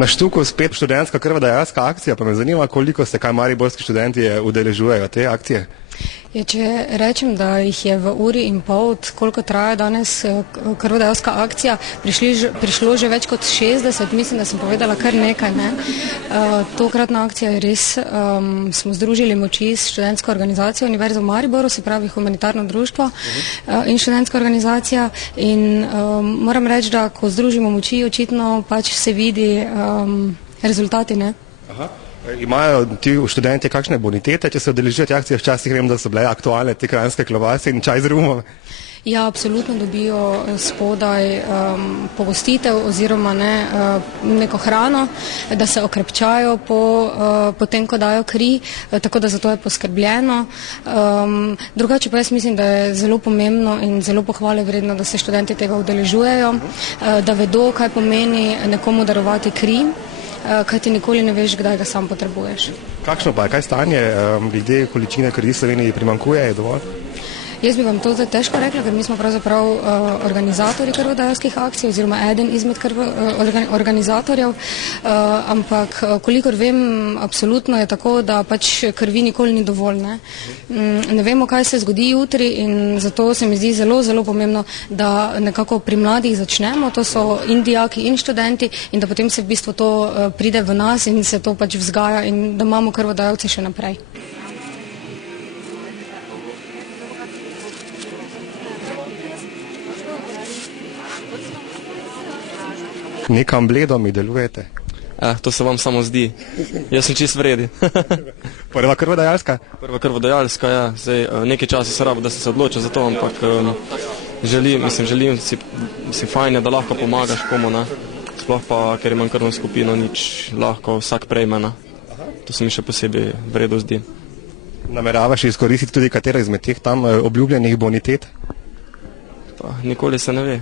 Na Štuku spet študentska krvodajalska akcija, pa me zanima, koliko se kaj mariborski študenti udeležujejo te akcije. Če rečem, da jih je v uri in pol, koliko traja danes krvodajalska akcija, prišlo že več kot 60, mislim, da sem povedala kar nekaj. Tokratna akcija je res, smo združili moči s študentsko organizacijo Univerze v Mariboru, se pravi humanitarno društvo in študentska organizacija, in moram reči, da ko združimo moči, očitno pač se vidi rezultati, ne? Imajo ti študenti kakšne bonitete, če se udeležijo te akcije? Včasih vem, da so bile aktualne te kranjske klobase in čaj z rumom. Ja, absolutno dobijo spodaj pogostitev oziroma neko hrano, da se okrepčajo po tem, ko dajo kri, tako da zato je poskrbljeno. Drugače pa jaz mislim, da je zelo pomembno in zelo pohvale vredno, da se študenti tega udeležujejo, da vedo, kaj pomeni nekomu darovati kri, kaj ti nikoli ne veš, kdaj ga sam potrebuješ. Kakšno pa je, kaj stanje glede količine krvi v Sloveniji primanjkuje, je dovolj? Jaz bi vam to zdaj težko rekla, ker mi smo pravzaprav organizatorji krvodajalskih akcij oziroma eden izmed organizatorjev, ampak kolikor vem, absolutno je tako, da pač krvi nikoli ni dovolj. Ne vemo, kaj se zgodi jutri, in zato se mi zdi zelo, zelo pomembno, da nekako pri mladih začnemo, to so in dijaki in študenti, in da potem se v bistvu to pride v nas in se to pač vzgaja in da imamo krvodajalce še naprej. Nekam bledo mi delujete? To se vam samo zdi. Jaz sem čist vredi. Prva krvodajalska? Prva krvodajalska, ja. Zdaj, nekaj časa se rabo, da sem se odločil za to, ampak želim si fajn je, da lahko pomagaš komu, ne. Sploh pa, ker imam krvno skupino, nič lahko vsak prejme, ne. To se mi še posebej vredo zdi. Nameravaš izkoristiti tudi katero izmed teh tam obljubljenih bonitet? Pa nikoli se ne ve.